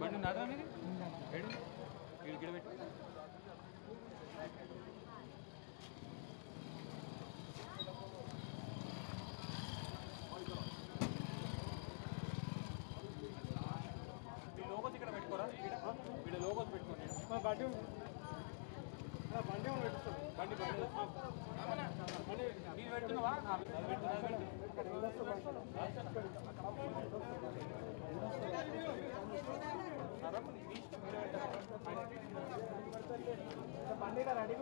బండి నాదా అనేది గిడబెట్టి లోగోస్ ఇక్కడ పెట్టుకోరా వీళ్ళ లోగోస్ పెట్టుకోండి బండి బండి బండి నేను పెడుతున్నావా బండిగా రెడీ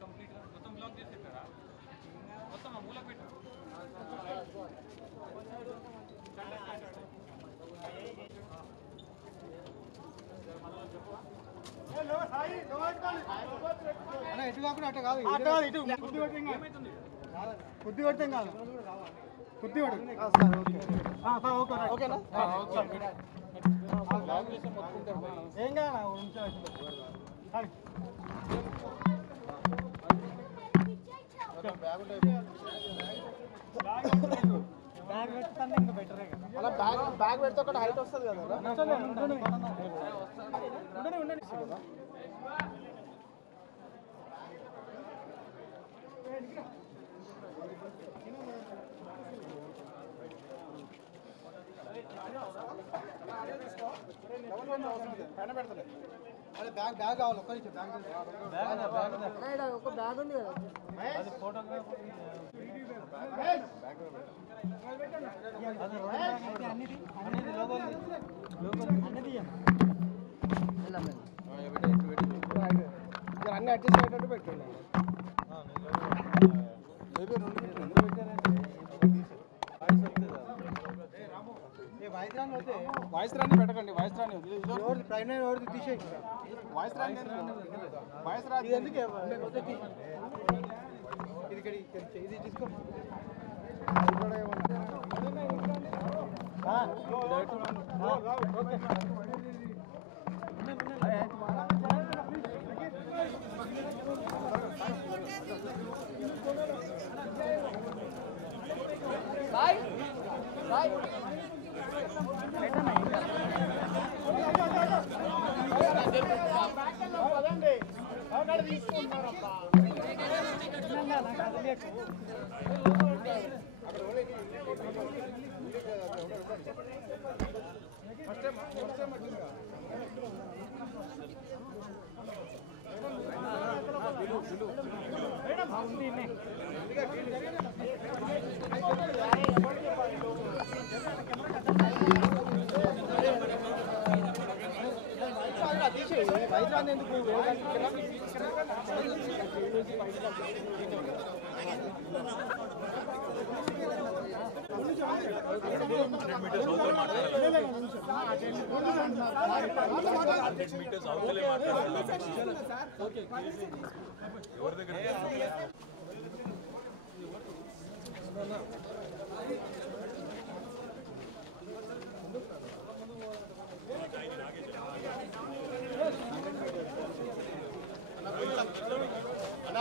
కంప్లీట్ మొత్తం బ్లాక్ చేసి పెట్టారా మొత్తం ఆ మూలకు పెట్టారు ఇటు కాకుండా అట్ట కాదు ఇటు బుద్ధి కొడతాం కాదు బుద్ధి ఓకేనా ఏం కాదు బ్యాగ్ పెట్టుకుంటే ఇంకా బెటరే కదా అలా బ్యాగ్ పెడితే ఒకటి హైట్ వస్తుంది కదా ఉండండి అదే బ్యాగ్ కావాలి ఒక్క నుంచి బ్యాగ్ ఒక బ్యాగ్ ఉంది కదా అది ఫోటోగ్రాఫ్ అన్ని అడ్జస్ట్ అయ్యేటట్టు పెట్టండి వాయిస్ రాని పెట్టకండి వాయిస్ రాని ప్రైమరీ తీసేయి వాయిస్ రాని వాయిస్ రాని ఎందుకు ఇది తీసుకో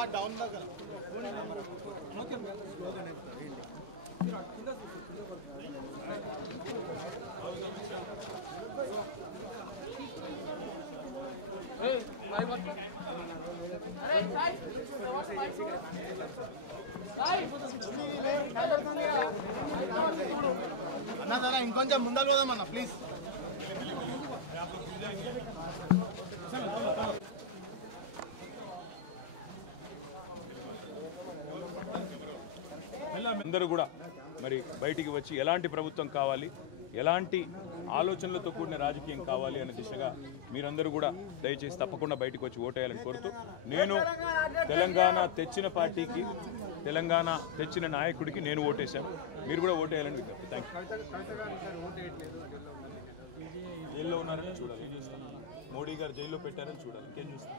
डाउन ना करा ओके అన్న సరే ఇంకొంచెం ముందరకు పోదామన్న ప్లీజ్. అందరూ కూడా మరి బయటికి వచ్చి ఎలాంటి ప్రభుత్వం కావాలి, ఎలాంటి ఆలోచనలతో కూడిన రాజకీయం కావాలి అనే దిశగా మీరందరూ కూడా దయచేసి తప్పకుండా బయటకు వచ్చి ఓటేయాలని కోరుతూ, నేను తెలంగాణ తెచ్చిన పార్టీకి, తెలంగాణ తెచ్చిన నాయకుడికి నేను ఓటేశాను. మీరు కూడా ఓటేయాలని విజ్ఞప్తి. Thank you. జైల్లో ఉన్నారని చూడాలి, మోడీ గారు జైల్లో పెట్టారని చూడాలి, ఇంకేం చూస్తాం.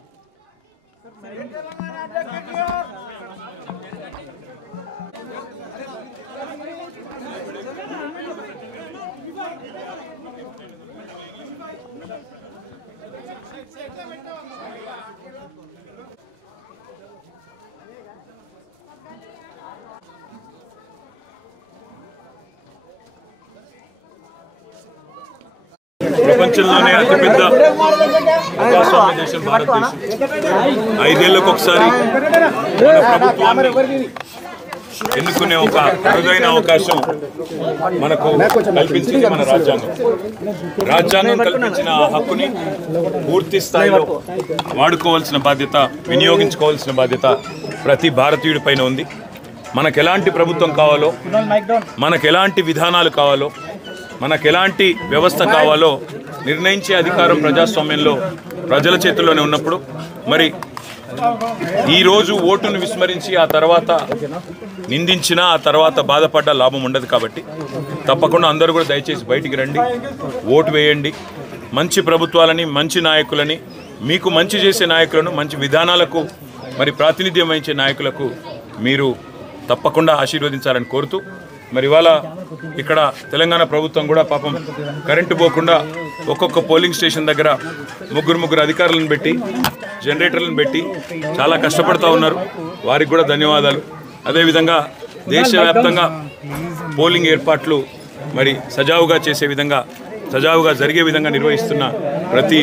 ప్రపంచంలోనే అతిపెద్ద ప్రజాస్వామ్య దేశం భారతదేశం. 5 ఏళ్లకు ఒకసారి మన ప్రభుత్వాన్ని ఎన్నుకునే ఒక అరుదైన అవకాశం మనకు కల్పించింది మన రాజ్యాంగం. రాజ్యాంగం కల్పించిన ఆ హక్కుని పూర్తి స్థాయిలో వాడుకోవాల్సిన బాధ్యత, వినియోగించుకోవాల్సిన బాధ్యత ప్రతి భారతీయుడి పైన ఉంది. మనకు ఎలాంటి ప్రభుత్వం కావాలో, మనకు ఎలాంటి విధానాలు కావాలో, మనకు ఎలాంటి వ్యవస్థ కావాలో నిర్ణయించే అధికారం ప్రజాస్వామ్యంలో ప్రజల చేతుల్లోనే ఉన్నప్పుడు మరి ఈరోజు ఓటును విస్మరించి ఆ తర్వాత నిందించినా ఆ తర్వాత బాధపడ్డ లాభం ఉండదు. కాబట్టి తప్పకుండా అందరూ కూడా దయచేసి బయటికి రండి, ఓటు వేయండి. మంచి ప్రభుత్వాలని, మంచి నాయకులని, మీకు మంచి చేసే నాయకులను, మంచి విధానాలకు మరి ప్రాతినిధ్యం వహించే నాయకులకు మీరు తప్పకుండా ఆశీర్వదించాలని కోరుతూ, మరి ఇవాళ ఇక్కడ తెలంగాణ ప్రభుత్వం కూడా పాపం కరెంటు పోకుండా ఒక్కొక్క పోలింగ్ స్టేషన్ దగ్గర ముగ్గురు అధికారులను పెట్టి, జనరేటర్లను పెట్టి చాలా కష్టపడుతూ ఉన్నారు. వారికి కూడా ధన్యవాదాలు. అదేవిధంగా దేశవ్యాప్తంగా పోలింగ్ ఏర్పాట్లు మరి సజావుగా జరిగే విధంగా నిర్వహిస్తున్న ప్రతి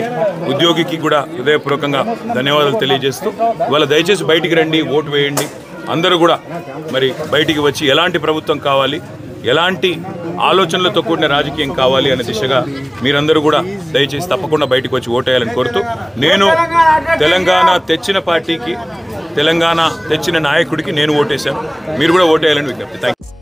ఉద్యోగికి కూడా హృదయపూర్వకంగా ధన్యవాదాలు తెలియజేస్తూ, ఇవాళ దయచేసి బయటికి రండి, ఓటు వేయండి. అందరూ కూడా మరి బయటికి వచ్చి ఎలాంటి ప్రభుత్వం కావాలి, ఎలాంటి ఆలోచనలతో కూడిన రాజకీయం కావాలి అనే దిశగా మీరందరూ కూడా దయచేసి తప్పకుండా బయటకు వచ్చి ఓటేయాలని కోరుతూ, నేను తెలంగాణ తెచ్చిన పార్టీకి, తెలంగాణ తెచ్చిన నాయకుడికి నేను ఓటేశాను. మీరు కూడా ఓటేయాలని విజ్ఞప్తి. Thank you.